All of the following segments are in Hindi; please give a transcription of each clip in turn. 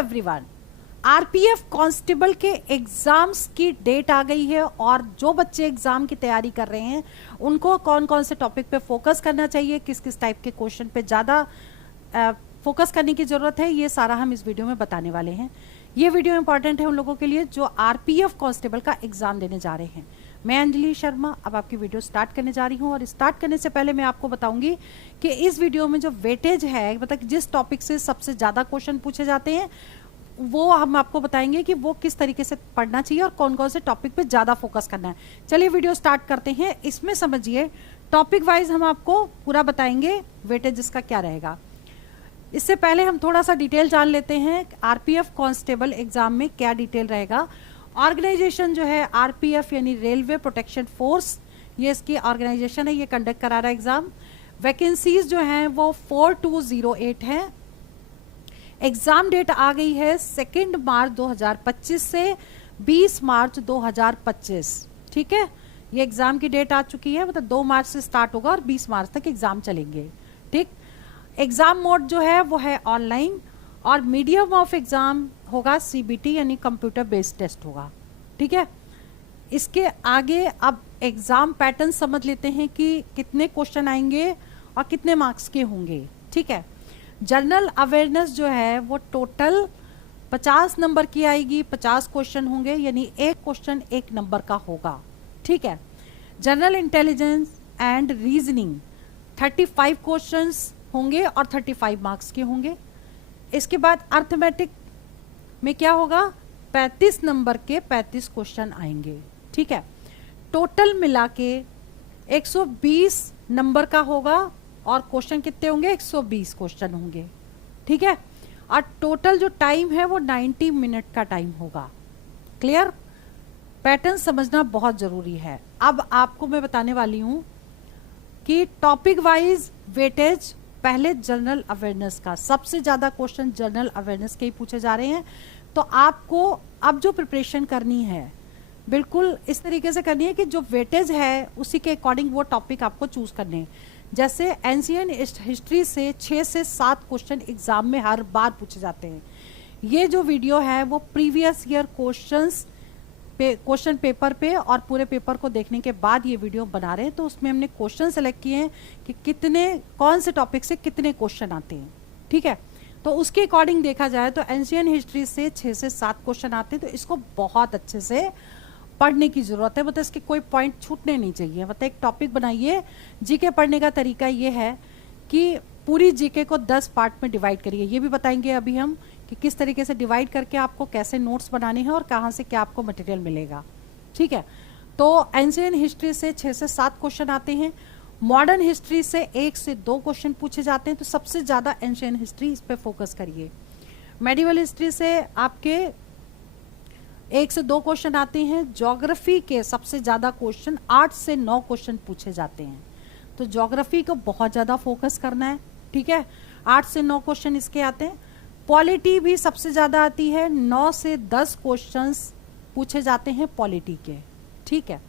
एवरीवन, आरपीएफ कांस्टेबल के एग्जाम्स की डेट आ गई है और जो बच्चे एग्जाम की तैयारी कर रहे हैं उनको कौन कौन से टॉपिक पे फोकस करना चाहिए, किस किस टाइप के क्वेश्चन पे ज़्यादा फोकस करने की ज़रूरत है, ये सारा हम इस वीडियो में बताने वाले हैं। ये वीडियो इंपॉर्टेंट है उन लोगों के लिए जो आरपीएफ कांस्टेबल का एग्जाम देने जा रहे हैं। मैं अंजलि शर्मा अब आपकी वीडियो स्टार्ट करने जा रही हूँ और स्टार्ट करने से पहले मैं आपको बताऊंगी कि इस वीडियो में जो वेटेज है, मतलब जिस टॉपिक से सबसे ज़्यादा क्वेश्चन पूछे जाते हैं वो हम आपको बताएंगे कि वो किस तरीके से पढ़ना चाहिए और कौन कौन से टॉपिक पे ज़्यादा फोकस करना है। चलिए वीडियो स्टार्ट करते हैं। इसमें समझिए टॉपिक वाइज हम आपको पूरा बताएंगे वेटेज इसका क्या रहेगा। इससे पहले हम थोड़ा सा डिटेल जान लेते हैं आरपीएफ कांस्टेबल एग्जाम में क्या डिटेल रहेगा। ऑर्गेनाइजेशन जो है आरपीएफ यानी रेलवे प्रोटेक्शन फोर्स, ये इसकी ऑर्गेनाइजेशन है, ये कंडक्ट करा रहा है एग्जाम। वैकेंसीज जो हैं वो 4208 है। एग्जाम डेट आ गई है 2 मार्च 2025 से 20 मार्च 2025। ठीक है, ये एग्जाम की डेट आ चुकी है, मतलब 2 मार्च से स्टार्ट होगा और 20 मार्च तक एग्जाम चलेंगे। ठीक, एग्जाम मोड जो है वो है ऑनलाइन और मीडियम ऑफ एग्जाम होगा सीबीटी यानी कंप्यूटर बेस्ड टेस्ट होगा। ठीक है, इसके आगे अब एग्जाम पैटर्न समझ लेते हैं कि कितने क्वेश्चन आएंगे और कितने मार्क्स के होंगे। ठीक है, जनरल अवेयरनेस जो है वो टोटल 50 नंबर की आएगी, 50 क्वेश्चन होंगे यानी एक क्वेश्चन 1 नंबर का होगा। ठीक है, general intelligence and reasoning 35 questions होंगे और 35 मार्क्स के होंगे। इसके बाद अर्थमेटिक में क्या होगा, 35 नंबर के 35 क्वेश्चन आएंगे। ठीक है, टोटल मिला के 120 नंबर का होगा और क्वेश्चन कितने होंगे, 120 क्वेश्चन होंगे। ठीक है, और टोटल जो टाइम है वो 90 मिनट का टाइम होगा। क्लियर, पैटर्न समझना बहुत जरूरी है। अब आपको मैं बताने वाली हूं कि टॉपिक वाइज वेटेज, पहले जनरल अवेयरनेस का सबसे ज्यादा क्वेश्चन जनरल अवेयरनेस के ही पूछे जा रहे हैं। तो आपको अब जो प्रिपरेशन करनी है बिल्कुल इस तरीके से करनी है कि जो वेटेज है उसी के अकॉर्डिंग वो टॉपिक आपको चूज करने हैं। जैसे एंशियंट हिस्ट्री से 6 से 7 क्वेश्चन एग्जाम में हर बार पूछे जाते हैं। ये जो वीडियो है वो प्रीवियस ईयर क्वेश्चन पेपर पे और पूरे पेपर को देखने के बाद ये वीडियो बना रहे हैं। तो उसमें हमने क्वेश्चन सेलेक्ट किए हैं कि कितने कौन से टॉपिक से कितने क्वेश्चन आते हैं। ठीक है, तो उसके अकॉर्डिंग देखा जाए तो एंशियंट हिस्ट्री से 6 से 7 क्वेश्चन आते हैं। तो इसको बहुत अच्छे से पढ़ने की जरूरत है, मतलब इसके कोई पॉइंट छूटने नहीं चाहिए। मतलब एक टॉपिक बनाइए, जीके पढ़ने का तरीका ये है कि पूरी जीके को 10 पार्ट में डिवाइड करिए। ये भी बताएंगे अभी हम कि किस तरीके से डिवाइड करके आपको कैसे नोट्स बनाने हैं और कहाँ से क्या आपको मटेरियल मिलेगा। ठीक है, तो एंशियंट हिस्ट्री से 6 से 7 क्वेश्चन आते हैं। मॉडर्न हिस्ट्री से 1 से 2 क्वेश्चन पूछे जाते हैं। तो सबसे ज्यादा एंशियंट हिस्ट्री, इस पे फोकस करिए। मेडिवल हिस्ट्री से आपके 1 से 2 क्वेश्चन आते हैं। ज्योग्राफी के सबसे ज्यादा क्वेश्चन 8 से 9 क्वेश्चन पूछे जाते हैं। तो ज्योग्राफी को बहुत ज्यादा फोकस करना है। ठीक है, 8 से 9 क्वेश्चन इसके आते हैं। पॉलिटी भी सबसे ज्यादा आती है, 9 से 10 क्वेश्चंस पूछे जाते हैं पॉलिटी के। ठीक है,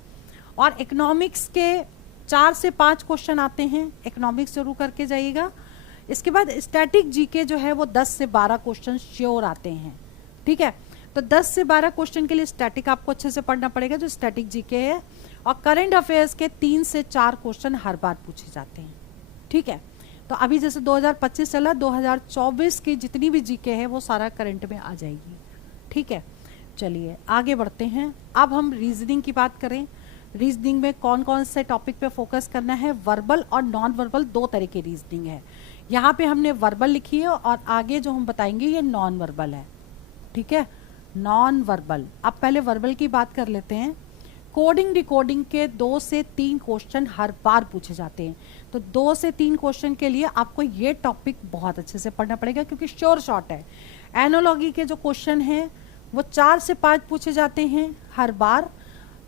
और इकोनॉमिक्स के 4 से 5 क्वेश्चन आते हैं। इकोनॉमिक्स जरूर करके जाइएगा। इसके बाद स्टैटिक जीके जो है वो 10 से 12 क्वेश्चन श्योर आते हैं। ठीक है, तो 10 से 12 क्वेश्चन के लिए स्टैटिक आपको अच्छे से पढ़ना पड़ेगा जो स्टैटिक जीके है। और करंट अफेयर्स के 3 से 4 क्वेश्चन हर बार पूछे जाते हैं। ठीक है, तो अभी जैसे 2025 चला, 2024 की जितनी भी जीके है वो सारा करंट में आ जाएगी। ठीक है, चलिए आगे बढ़ते हैं। अब हम रीजनिंग की बात करें। रीजनिंग में कौन कौन से टॉपिक पे फोकस करना है, वर्बल और नॉन वर्बल 2 तरह की रीजनिंग है। यहाँ पे हमने वर्बल लिखी है और आगे जो हम बताएंगे ये नॉन वर्बल है। ठीक है, नॉन वर्बल। अब पहले वर्बल की बात कर लेते हैं। कोडिंग डिकोडिंग के 2 से 3 क्वेश्चन हर बार पूछे जाते हैं। तो 2 से 3 क्वेश्चन के लिए आपको ये टॉपिक बहुत अच्छे से पढ़ना पड़ेगा क्योंकि श्योर शॉर्ट है। एनोलॉजी के जो क्वेश्चन हैं वो 4 से 5 पूछे जाते हैं हर बार।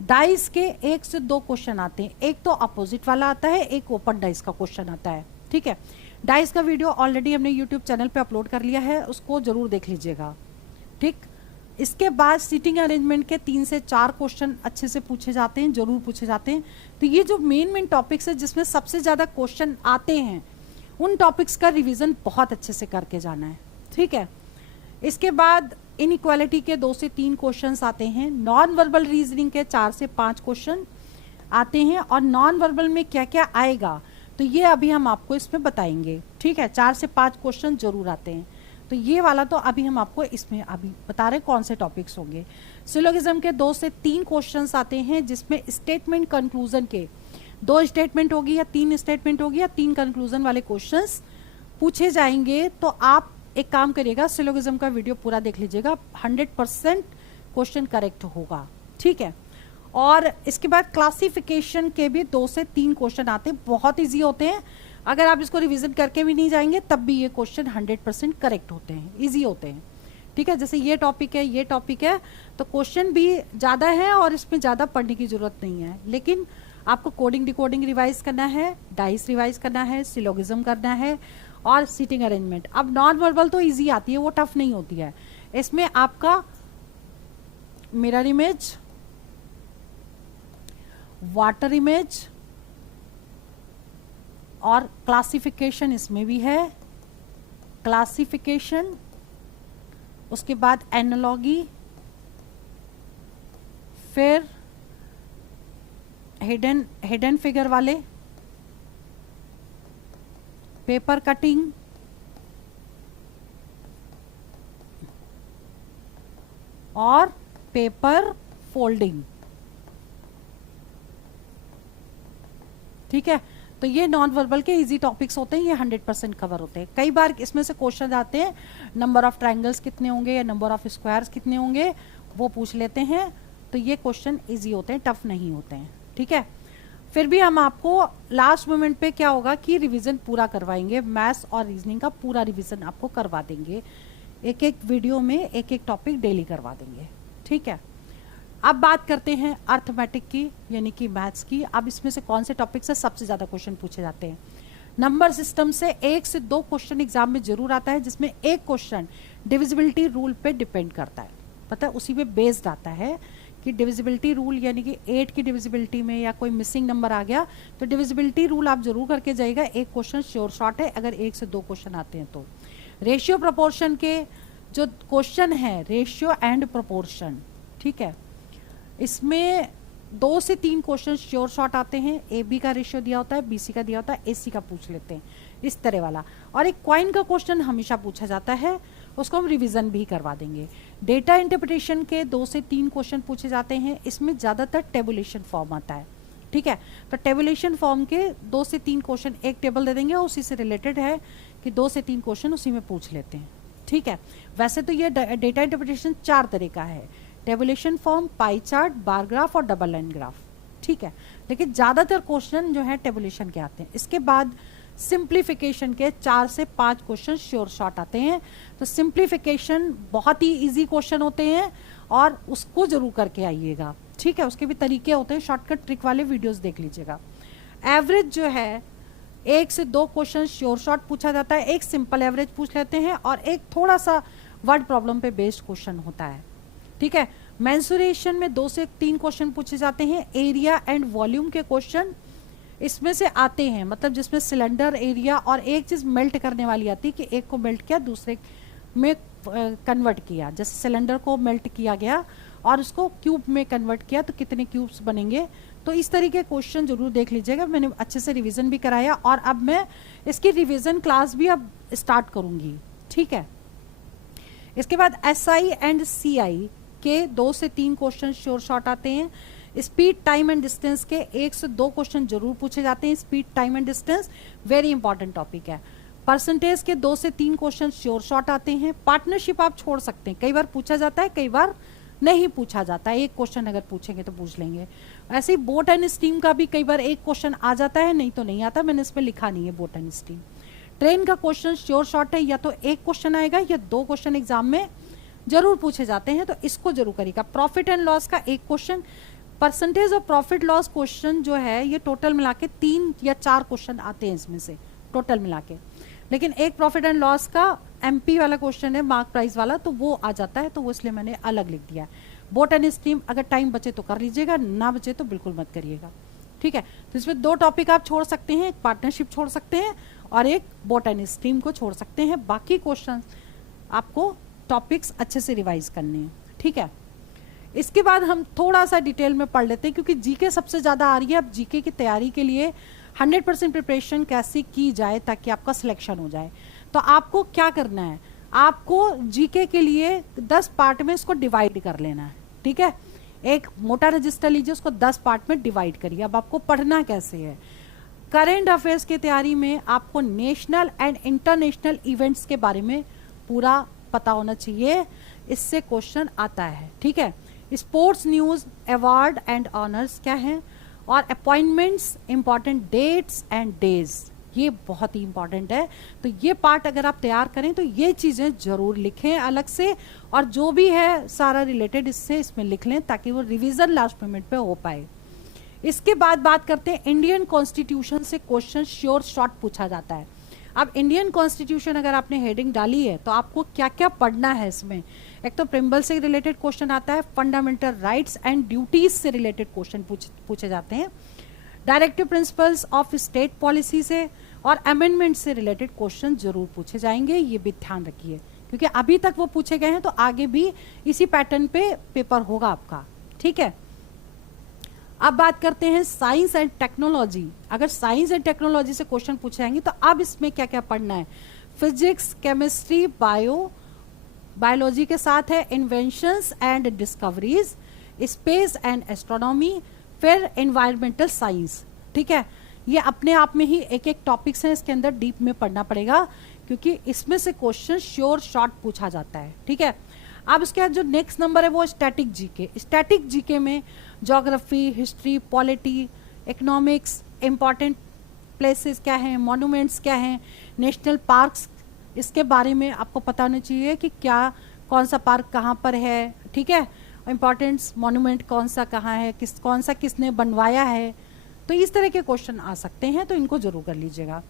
डाइस के 1 से 2 क्वेश्चन आते हैं। एक तो अपोजिट वाला आता है, एक ओपन डाइस का क्वेश्चन आता है। ठीक है, डाइस का वीडियो ऑलरेडी हमने यूट्यूब चैनल पे अपलोड कर लिया है, उसको जरूर देख लीजिएगा। ठीक, इसके बाद सीटिंग अरेंजमेंट के 3 से 4 क्वेश्चन अच्छे से पूछे जाते हैं, जरूर पूछे जाते हैं। तो ये जो मेन टॉपिक्स है जिसमें सबसे ज्यादा क्वेश्चन आते हैं उन टॉपिक्स का रिवीजन बहुत अच्छे से करके जाना है। ठीक है, इसके बाद इनइक्वालिटी के 2 से 3 क्वेश्चंस आते हैं। नॉन वर्बल रीजनिंग के 4 से 5 क्वेश्चन आते हैं, और नॉन वर्बल में क्या क्या आएगा तो ये अभी हम आपको इसमें बताएंगे, ठीक है। 4 से 5 क्वेश्चन जरूर आते हैं, तो ये वाला तो अभी हम आपको इसमें अभी बता रहे कौन से टॉपिक्स होंगे। सिलोगिज्म के 2 से 3 क्वेश्चंस आते हैं, जिसमें स्टेटमेंट कंक्लूजन के 2 स्टेटमेंट होगी या 3 स्टेटमेंट होगी या 3 कंक्लूजन वाले क्वेश्चंस पूछे जाएंगे। तो आप एक काम करिएगा, सिलोगिज्म का वीडियो पूरा देख लीजिएगा, 100% क्वेश्चन करेक्ट होगा, ठीक है। और इसके बाद क्लासिफिकेशन के भी 2 से 3 क्वेश्चन आते हैं, बहुत इजी होते हैं। अगर आप इसको रिवीजन करके भी नहीं जाएंगे तब भी ये क्वेश्चन 100% करेक्ट होते हैं, इजी होते हैं, ठीक है। जैसे ये टॉपिक है, ये टॉपिक है, तो क्वेश्चन भी ज़्यादा है और इसमें ज़्यादा पढ़ने की जरूरत नहीं है, लेकिन आपको कोडिंग डिकोडिंग रिवाइज करना है, डाइस रिवाइज करना है, सिलोगिज्म करना है और सीटिंग अरेंजमेंट। अब नॉन वर्बल तो इजी आती है, वो टफ नहीं होती है। इसमें आपका मिरर इमेज, वाटर इमेज और क्लासिफिकेशन इसमें भी है, क्लासिफिकेशन, उसके बाद एनालॉगी, फिर हिडन फिगर वाले, पेपर कटिंग, और पेपर फोल्डिंग, ठीक है। तो ये नॉन वर्बल के इजी टॉपिक्स होते हैं, ये 100% कवर होते हैं। कई बार इसमें से क्वेश्चन आते हैं, नंबर ऑफ ट्रायंगल्स कितने होंगे या नंबर ऑफ स्क्वायर्स कितने होंगे, वो पूछ लेते हैं। तो ये क्वेश्चन इजी होते हैं, टफ नहीं होते हैं, ठीक है। फिर भी हम आपको लास्ट मोमेंट पे क्या होगा कि रिवीजन पूरा करवाएंगे, मैथ्स और रीजनिंग का पूरा रिवीजन आपको करवा देंगे, एक एक वीडियो में एक एक टॉपिक डेली करवा देंगे, ठीक है। अब बात करते हैं अर्थमेटिक की, यानी कि मैथ्स की। अब इसमें से कौन से टॉपिक से सबसे ज्यादा क्वेश्चन पूछे जाते हैं? नंबर सिस्टम से 1 से 2 क्वेश्चन एग्जाम में जरूर आता है, जिसमें एक क्वेश्चन डिविजिबिलिटी रूल पे डिपेंड करता है, पता है, उसी पे बेस्ड आता है कि डिविजिबिलिटी रूल, यानी कि 8 की डिविजिबिलिटी में या कोई मिसिंग नंबर आ गया तो डिविजिबिलिटी रूल आप जरूर करके जाइएगा। एक क्वेश्चन श्योर शॉट है अगर 1 से 2 क्वेश्चन आते हैं तो। रेशियो प्रोपोर्शन के जो क्वेश्चन है, रेशियो एंड प्रोपोर्शन, ठीक है, इसमें 2 से 3 क्वेश्चन श्योर शॉट आते हैं। ए बी का रेशियो दिया होता है, बी सी का दिया होता है, ए सी का पूछ लेते हैं, इस तरह वाला। और एक क्वाइन का क्वेश्चन हमेशा पूछा जाता है, उसको हम रिवीजन भी करवा देंगे। डेटा इंटरप्रिटेशन के 2 से 3 क्वेश्चन पूछे जाते हैं, इसमें ज़्यादातर टेबुलेशन फॉर्म आता है, ठीक है। तो टेबुलेशन फॉर्म के 2 से 3 क्वेश्चन, एक टेबल दे देंगे, उसी से रिलेटेड है कि 2 से 3 क्वेश्चन उसी में पूछ लेते हैं, ठीक है। वैसे तो ये डेटा इंटरप्रिटेशन 4 तरह का है, tabulation form, pie chart, bar graph और डबल लाइन ग्राफ, ठीक है। लेकिन ज़्यादातर क्वेश्चन जो है टेबुलेशन के आते हैं। इसके बाद सिंप्लीफिकेशन के 4 से 5 क्वेश्चन श्योर शॉट आते हैं। तो सिंप्लीफिकेशन बहुत ही इजी क्वेश्चन होते हैं और उसको जरूर करके आइएगा, ठीक है। उसके भी तरीके होते हैं, शॉर्टकट ट्रिक वाले वीडियोस देख लीजिएगा। एवरेज जो है 1 से 2 क्वेश्चन श्योर शॉट पूछा जाता है, एक सिंपल एवरेज पूछ लेते हैं और एक थोड़ा सा वर्ड प्रॉब्लम पे बेस्ड क्वेश्चन होता है, ठीक है। मेंसुरेशन में 2 से 3 क्वेश्चन पूछे जाते हैं। एरिया एंड वॉल्यूम के क्वेश्चन इसमें से आते हैं, मतलब जिसमें सिलेंडर एरिया और एक चीज मेल्ट करने वाली आती है कि एक को मेल्ट किया दूसरे में कन्वर्ट किया। जैसे सिलेंडर को मेल्ट किया गया और उसको क्यूब में कन्वर्ट किया तो कितने क्यूब्स बनेंगे। तो इस तरीके क्वेश्चन जरूर देख लीजिएगा। मैंने अच्छे से रिवीजन भी कराया और अब मैं इसकी रिवीजन क्लास भी अब स्टार्ट करूंगी, ठीक है। इसके बाद SI एंड CI के 2 से 3 क्वेश्चन श्योर शॉट आते हैं। स्पीड, टाइम एंड डिस्टेंस के 1 से 2 क्वेश्चन जरूर पूछे जाते हैं। Speed, time and distance very important topic है। परसेंटेज के 2 से 3 क्वेश्चन श्योर शॉट आते हैं। पार्टनरशिप आप छोड़ सकते हैं, कई बार पूछा जाता है, कई बार नहीं पूछा जाता है। एक क्वेश्चन अगर पूछेंगे तो पूछ लेंगे। ऐसे ही बोट एंड स्टीम का भी कई बार एक क्वेश्चन आ जाता है, नहीं तो नहीं आता, मैंने इसमें लिखा नहीं है बोट एंड स्टीम। ट्रेन का क्वेश्चन श्योर शॉट है, या तो एक क्वेश्चन आएगा या 2 क्वेश्चन एग्जाम में जरूर पूछे जाते हैं, तो इसको जरूर करिएगा। प्रॉफिट एंड लॉस का एक question, percentage of profit loss question जो है ये टोटल मिला के 3 या 4 क्वेश्चन आते हैं इसमें से टोटल मिला के। लेकिन एक प्रॉफिट एंड लॉस का MP वाला क्वेश्चन है, मार्क प्राइस वाला, तो वो आ जाता है, तो वो इसलिए मैंने अलग लिख दिया है। बोट एंड स्टीम अगर टाइम बचे तो कर लीजिएगा, ना बचे तो बिल्कुल मत करिएगा, ठीक है। तो इसमें 2 टॉपिक आप छोड़ सकते हैं, एक पार्टनरशिप छोड़ सकते हैं और एक बोट एंड स्टीम को छोड़ सकते हैं। बाकी क्वेश्चन आपको टॉपिक्स अच्छे से रिवाइज करने हैं, ठीक है। इसके बाद हम थोड़ा सा डिटेल में पढ़ लेते हैं, क्योंकि जीके सबसे ज़्यादा आ रही है। अब जीके की तैयारी के लिए 100% प्रिपरेशन कैसे की जाए ताकि आपका सिलेक्शन हो जाए। तो आपको क्या करना है, आपको जीके के लिए 10 पार्ट में इसको डिवाइड कर लेना है, ठीक है। एक मोटा रजिस्टर लीजिए, उसको 10 पार्ट में डिवाइड करिए। अब आपको पढ़ना कैसे है, करंट अफेयर्स की तैयारी में आपको नेशनल एंड इंटरनेशनल इवेंट्स के बारे में पूरा पता होना चाहिए, इससे क्वेश्चन आता है, ठीक है। Sports news, award and honours क्या हैं, और appointments, important dates and days, ये बहुत ही इंपॉर्टेंट है। तो ये पार्ट अगर आप तैयार करें तो ये चीजें जरूर लिखें अलग से, और जो भी है सारा रिलेटेड इससे इसमें लिख लें ताकि वो रिवीजन लास्ट मोमेंट पे हो पाए। इसके बाद बात करते हैं इंडियन कॉन्स्टिट्यूशन से क्वेश्चन श्योर शॉर्ट पूछा जाता है। अब इंडियन कॉन्स्टिट्यूशन अगर आपने हेडिंग डाली है तो आपको क्या क्या पढ़ना है इसमें। एक तो प्रिम्बल से रिलेटेड क्वेश्चन आता है, फंडामेंटल राइट्स एंड ड्यूटीज से रिलेटेड क्वेश्चन पूछे जाते हैं, directive principles of state policy से और अमेंडमेंट से रिलेटेड क्वेश्चन जरूर पूछे जाएंगे, ये भी ध्यान रखिए, क्योंकि अभी तक वो पूछे गए हैं तो आगे भी इसी पैटर्न पे पेपर होगा आपका, ठीक है। अब बात करते हैं साइंस एंड टेक्नोलॉजी। अगर साइंस एंड टेक्नोलॉजी से क्वेश्चन पूछे जाएंगे तो अब इसमें क्या क्या पढ़ना है, फिजिक्स, केमिस्ट्री, बायोलॉजी के साथ है inventions and discoveries, space and astronomy, फिर एनवायरमेंटल साइंस, ठीक है। ये अपने आप में ही एक एक टॉपिक्स हैं, इसके अंदर डीप में पढ़ना पड़ेगा क्योंकि इसमें से क्वेश्चन श्योर शॉर्ट पूछा जाता है, ठीक है। अब इसके बाद जो नेक्स्ट नंबर है वो स्टैटिक जीके। स्टैटिक जीके में geography, history, polity, economics, important places क्या हैं, मॉन्यूमेंट्स क्या हैं, नेशनल पार्क्स, इसके बारे में आपको पता होना चाहिए कि क्या कौन सा पार्क कहाँ पर है, ठीक है। इंपॉर्टेंट मॉन्यूमेंट कौन सा कहाँ है, कौन सा किसने बनवाया है, तो इस तरह के क्वेश्चन आ सकते हैं, तो इनको जरूर कर लीजिएगा।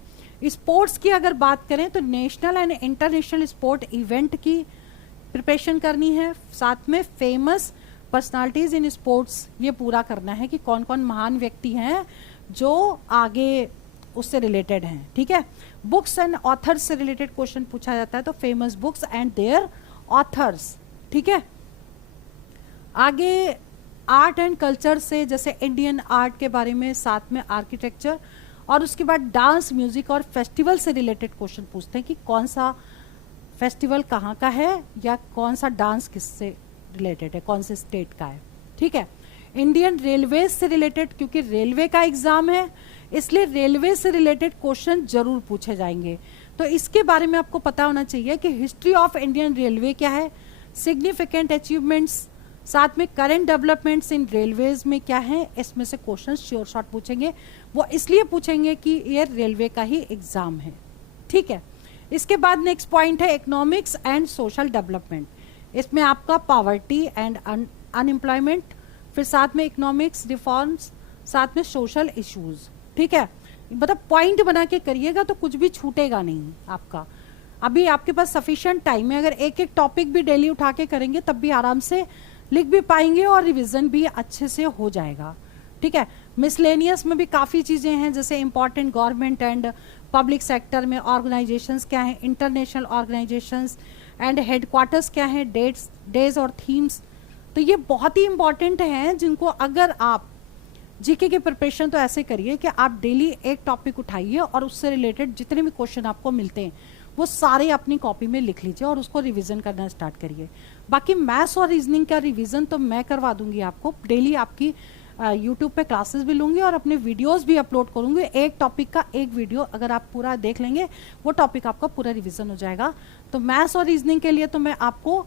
स्पोर्ट्स की अगर बात करें तो national and international sport event की प्रिपरेशन करनी है, साथ में फेमस पर्सनालिटीज इन स्पोर्ट्स ये पूरा करना है कि कौन कौन महान व्यक्ति हैं जो आगे उससे रिलेटेड हैं, ठीक है। बुक्स एंड ऑथर्स से रिलेटेड क्वेश्चन पूछा जाता है, तो famous books and their authors, ठीक है। आगे आर्ट एंड कल्चर से जैसे इंडियन आर्ट के बारे में, साथ में आर्किटेक्चर, और उसके बाद डांस, म्यूजिक और फेस्टिवल से रिलेटेड क्वेश्चन पूछते हैं कि कौन सा फेस्टिवल कहाँ का है या कौन सा डांस किससे रिलेटेड है, कौन से स्टेट का है, ठीक है। इंडियन रेलवे से रिलेटेड, क्योंकि रेलवे का एग्जाम है इसलिए रेलवे से रिलेटेड क्वेश्चन जरूर पूछे जाएंगे, तो इसके बारे में आपको पता होना चाहिए कि हिस्ट्री ऑफ इंडियन रेलवे क्या है, सिग्निफिकेंट अचीवमेंट्स, साथ में करंट डेवलपमेंट्स इन रेलवेज में क्या है, इसमें से क्वेश्चन श्योर शॉर्ट पूछेंगे। वो इसलिए पूछेंगे कि ये रेलवे का ही एग्जाम है, ठीक है। इसके बाद नेक्स्ट पॉइंट है इकोनॉमिक्स एंड सोशल डेवलपमेंट। इसमें आपका पॉवर्टी एंड अनएम्प्लॉयमेंट, फिर साथ में इकोनॉमिक्स रिफॉर्म्स, साथ में सोशल इश्यूज, ठीक है। मतलब पॉइंट बना के करिएगा तो कुछ भी छूटेगा नहीं आपका। अभी आपके पास सफिशिएंट टाइम है, अगर एक एक टॉपिक भी डेली उठा के करेंगे तब भी आराम से लिख भी पाएंगे और रिवीजन भी अच्छे से हो जाएगा, ठीक है। मिसलेनियस में भी काफ़ी चीज़ें हैं, जैसे important government and public sector में ऑर्गेनाइजेशंस क्या हैं, इंटरनेशनल ऑर्गेनाइजेशंस एंड हेडक्वार्टर्स क्या हैं, डेज और थीम्स, तो ये बहुत ही इंपॉर्टेंट हैं जिनको अगर आप जीके की प्रिपरेशन तो ऐसे करिए कि आप डेली एक टॉपिक उठाइए और उससे रिलेटेड जितने भी क्वेश्चन आपको मिलते हैं वो सारे अपनी कॉपी में लिख लीजिए और उसको रिवीजन करना स्टार्ट करिए। बाकी मैथ्स और रीजनिंग का रिवीजन तो मैं करवा दूंगी आपको, डेली आपकी यूट्यूब पे क्लासेस भी लूंगी और अपने वीडियोस भी अपलोड करूंगी। एक टॉपिक का एक वीडियो अगर आप पूरा देख लेंगे वो टॉपिक आपका पूरा रिवीजन हो जाएगा। तो मैथ्स और रीजनिंग के लिए तो मैं आपको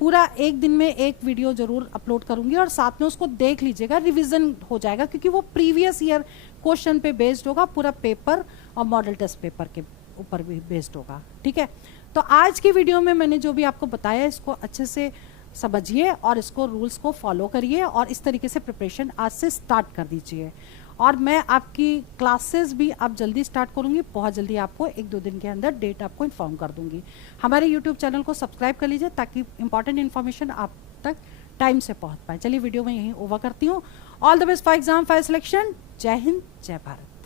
पूरा एक दिन में एक वीडियो जरूर अपलोड करूंगी और साथ में उसको देख लीजिएगा, रिवीजन हो जाएगा क्योंकि वो प्रीवियस ईयर क्वेश्चन पे बेस्ड होगा, पूरा पेपर और मॉडल टेस्ट पेपर के ऊपर भी बेस्ड होगा, ठीक है। तो आज की वीडियो में मैंने जो भी आपको बताया इसको अच्छे से समझिए और इसको रूल्स को फॉलो करिए और इस तरीके से प्रिपरेशन आज से स्टार्ट कर दीजिए। और मैं आपकी क्लासेस भी अब जल्दी स्टार्ट करूंगी, बहुत जल्दी आपको 1-2 दिन के अंदर डेट आपको इन्फॉर्म कर दूंगी। हमारे यूट्यूब चैनल को सब्सक्राइब कर लीजिए ताकि इंपॉर्टेंट इन्फॉर्मेशन आप तक टाइम से पहुंच पाए। चलिए वीडियो में यहीं ओवर करती हूँ। All the best for exam, for selection. जय हिंद, जय भारत।